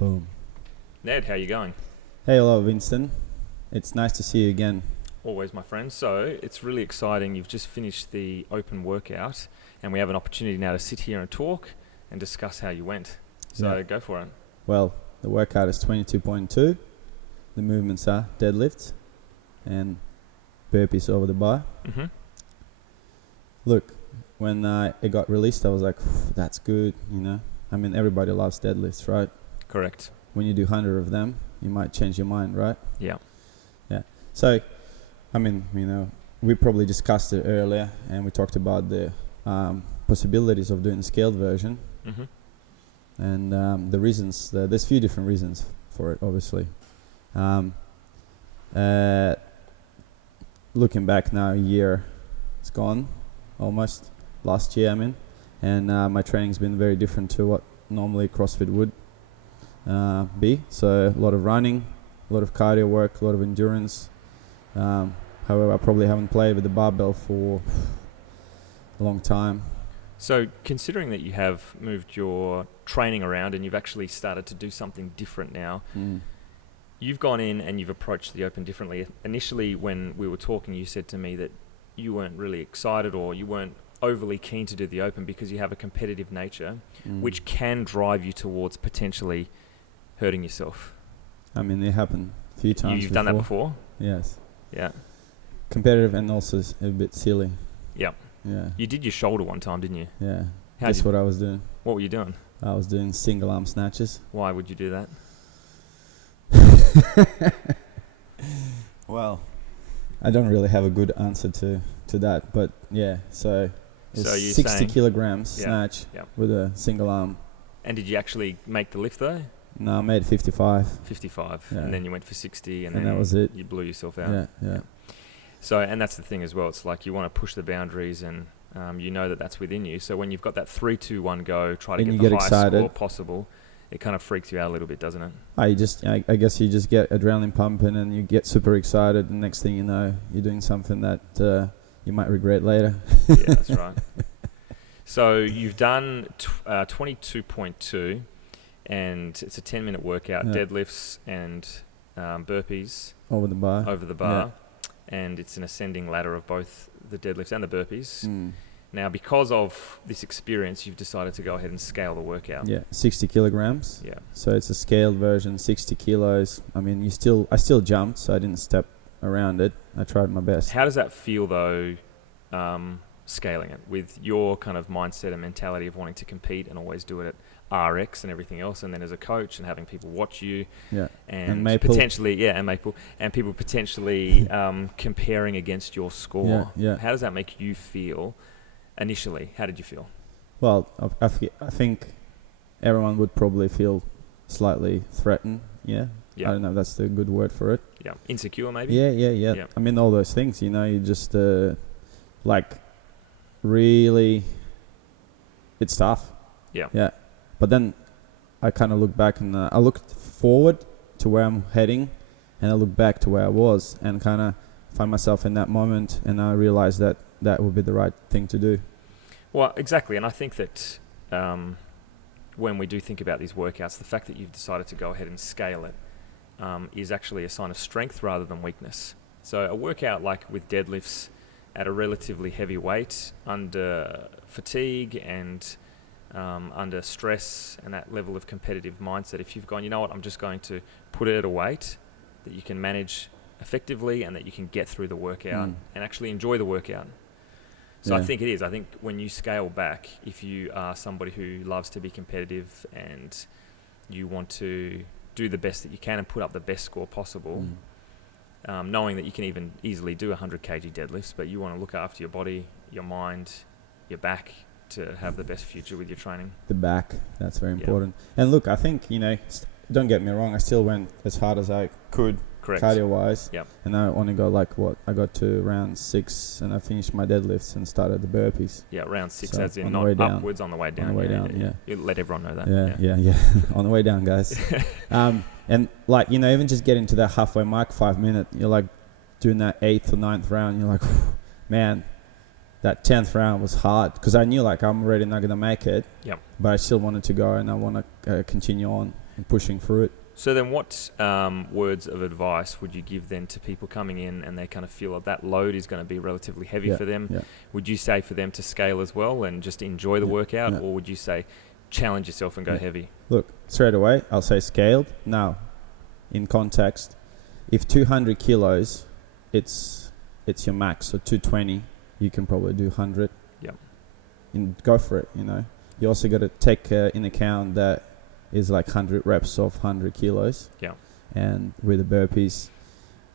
Boom. Ned, how you going? Hey, hello, Winston. It's nice to see you again. Always, my friend. So it's really exciting. You've just finished the open workout, and we have an opportunity now to sit here and talk and discuss how you went. So Yeah. go for it. Well, the workout is 22.2. The movements are deadlifts and burpees over the bar. Mm-hmm. Look, when it got released, I was like, that's good, you know. I mean, everybody loves deadlifts, right? Correct. When you do 100 of them, you might change your mind, right? Yeah. Yeah. So, I mean, you know, we probably discussed it earlier, and we talked about the possibilities of doing the scaled version. Mm-hmm. And the reasons, there's a few different reasons for it, obviously. Looking back now, a year is gone, almost, last year, I mean, and my training's been very different to what normally CrossFit would be. So a lot of running, a lot of cardio work, a lot of endurance. However, I probably haven't played with the barbell for a long time. So considering that you have moved your training around and you've actually started to do something different now, you've gone in and you've approached the open differently. Initially, when we were talking, you said to me that you weren't really excited or you weren't overly keen to do the open because you have a competitive nature, which can drive you towards potentially hurting yourself. I mean, it happened a few times. You've done that before? Yes. Yeah. Competitive and also a bit silly. Yep. Yeah. You did your shoulder one time, didn't you? Yeah. Guess what I was doing? What were you doing? I was doing single arm snatches. Why would you do that? Well, I don't really have a good answer to that, but yeah, so it's So you're 60 saying- kilograms Yeah, snatch yeah. with a single arm. And did you actually make the lift though? No, I made 55. 55. Yeah. And then you went for 60 and And then that was it. you blew yourself out. Yeah. So, and that's the thing as well. It's like you want to push the boundaries and you know that that's within you. So when you've got that 3, 2, 1 go, try to And get you the get highest excited. score possible, it kind of freaks you out a little bit, doesn't it? I guess you just get adrenaline pumping and you get super excited, and next thing you know, you're doing something that you might regret later. Yeah, that's right. So you've done 22.2 and it's a 10-minute workout, Yeah. deadlifts and burpees Over the bar. over the bar. And it's an ascending ladder of both the deadlifts and the burpees. Now, because of this experience, you've decided to go ahead and scale the workout. Yeah, 60 kilograms. Yeah. So it's a scaled version, 60 kilos. I mean, I still jumped, so I didn't step around it. I tried my best. How does that feel, though, scaling it with your kind of mindset and mentality of wanting to compete and always do it at RX and everything else, and then as a coach and having people watch you, Yeah. and Maple. potentially, and Maple, and people potentially comparing against your score. Yeah. How does that make you feel initially? How did you feel? Well, I think everyone would probably feel slightly threatened. Yeah. Yeah. I don't know if that's the good word for it. Yeah. Insecure, maybe? Yeah. Yeah. I mean, all those things, you know, you just, really, it's tough. Yeah. Yeah. But then I kind of look back and I looked forward to where I'm heading, and I look back to where I was and kind of find myself in that moment, and I realized that that would be the right thing to do. Well, exactly. And I think that when we do think about these workouts, the fact that you've decided to go ahead and scale it is actually a sign of strength rather than weakness. So a workout like with deadlifts at a relatively heavy weight, under fatigue and under stress and that level of competitive mindset, if you've gone, you know what, I'm just going to put it at a weight that you can manage effectively and that you can get through the workout and actually enjoy the workout. So I think it is. I think when you scale back, if you are somebody who loves to be competitive and you want to do the best that you can and put up the best score possible, knowing that you can even easily do 100 kg deadlifts, but you want to look after your body, your mind, your back to have the best future with your training. The back, that's very important. And look, I think, you know, don't get me wrong, I still went as hard as I could. Correct. Cardio-wise. Yep. And I only got I got to round 6 and I finished my deadlifts and started the burpees. Yeah, round 6 So as in on the not way down. upwards, on the way down. On the way down, yeah. You let everyone know that. Yeah. On the way down, guys. And like, you know, even just getting to that halfway mark, 5 minute, you're like doing that 8th or 9th round, you're like, man, that 10th round was hard because I knew like I'm already not going to make it. Yep. But I still wanted to go and I want to continue on. and pushing through it. So then what words of advice would you give then to people coming in and they kind of feel that load is going to be relatively heavy for them? Yeah. Would you say for them to scale as well and just enjoy the workout, Yeah. or would you say challenge yourself and go Yeah. heavy? Look, straight away, I'll say scaled. Now, in context, if 200 kilos, it's your max. So 220, you can probably do 100. Yep. And go for it, you know. You also got to take in account that is like 100 reps of 100 kilos. Yeah. And with the burpees,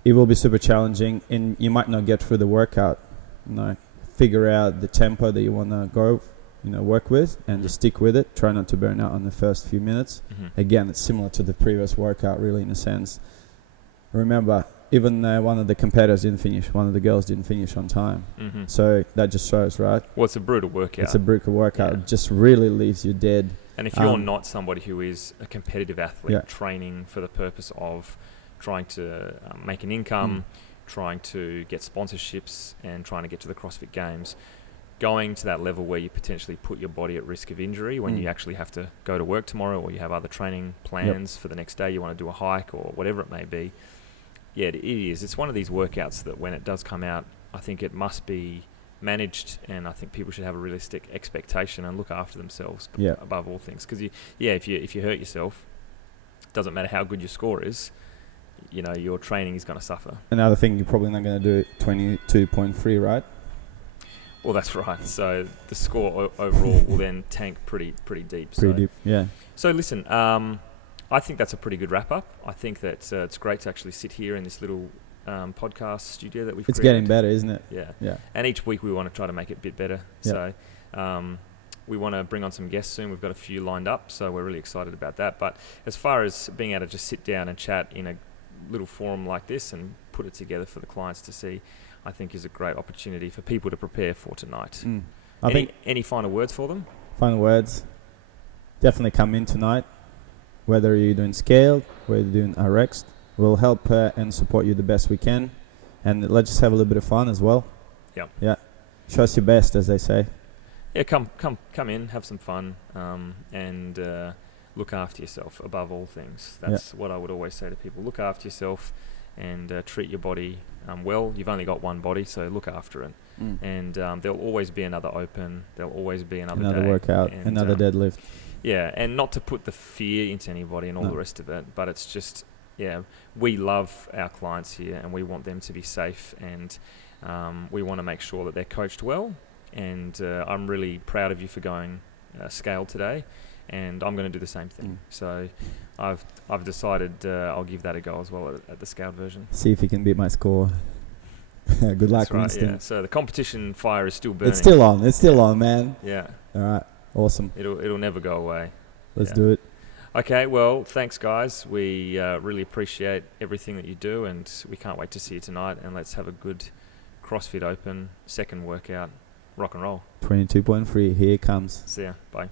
it will be super challenging, and you might not get through the workout. You know, figure out the tempo that you want to go, work with, and just stick with it. Try not to burn out on the first few minutes. Mm-hmm. Again, it's similar to the previous workout, really, in a sense. Remember, even one of the competitors didn't finish. One of the girls didn't finish on time. Mm-hmm. So that just shows, right? Well, it's a brutal workout. It's a brutal workout. Yeah. It just really leaves you dead. And if you're not somebody who is a competitive athlete, Yeah. training for the purpose of trying to make an income, trying to get sponsorships, and trying to get to the CrossFit Games, going to that level where you potentially put your body at risk of injury when you actually have to go to work tomorrow, or you have other training plans for the next day, you want to do a hike or whatever it may be. Yeah, it is. It's one of these workouts that when it does come out, I think it must be managed, and I think people should have a realistic expectation and look after themselves above all things. Because if you hurt yourself, it doesn't matter how good your score is, your training is going to suffer. Another thing, you're probably not going to do 22.3, right? Well, that's right. So the score overall will then tank pretty deep. Pretty deep, yeah. So listen, I think that's a pretty good wrap up. I think that it's great to actually sit here in this little podcast studio that we've It's created. getting better, isn't it? Yeah. And each week we want to try to make it a bit better. Yeah. So we want to bring on some guests soon. We've got a few lined up, so we're really excited about that. But as far as being able to just sit down and chat in a little forum like this and put it together for the clients to see, I think is a great opportunity for people to prepare for tonight. I think Any final words for them? final words, definitely come in tonight. Whether you're doing scaled, whether you're doing RX, we'll help and support you the best we can. And let's just have a little bit of fun as well. Yep. Yeah. Show us your best, as they say. Yeah, come in, have some fun, and look after yourself above all things. That's what I would always say to people. Look after yourself and treat your body well. You've only got one body, so look after it. And there'll always be another open. There'll always be another day, workout, and, another deadlift. Yeah, and not to put the fear into anybody and all the rest of it, but it's just, we love our clients here and we want them to be safe, and we want to make sure that they're coached well. And I'm really proud of you for going scale today, and I'm going to do the same thing. So I've decided I'll give that a go as well at the scaled version. See if you can beat my score. Good luck, That's right, Winston. yeah. So the competition fire is still burning. It's still on. It's still on, man. Yeah. All right. Awesome. It'll never go away. Let's do it. Okay, well, thanks, guys. We really appreciate everything that you do, and we can't wait to see you tonight. And let's have a good CrossFit Open second workout. Rock and roll. 22.3. Here it comes. See ya. Bye.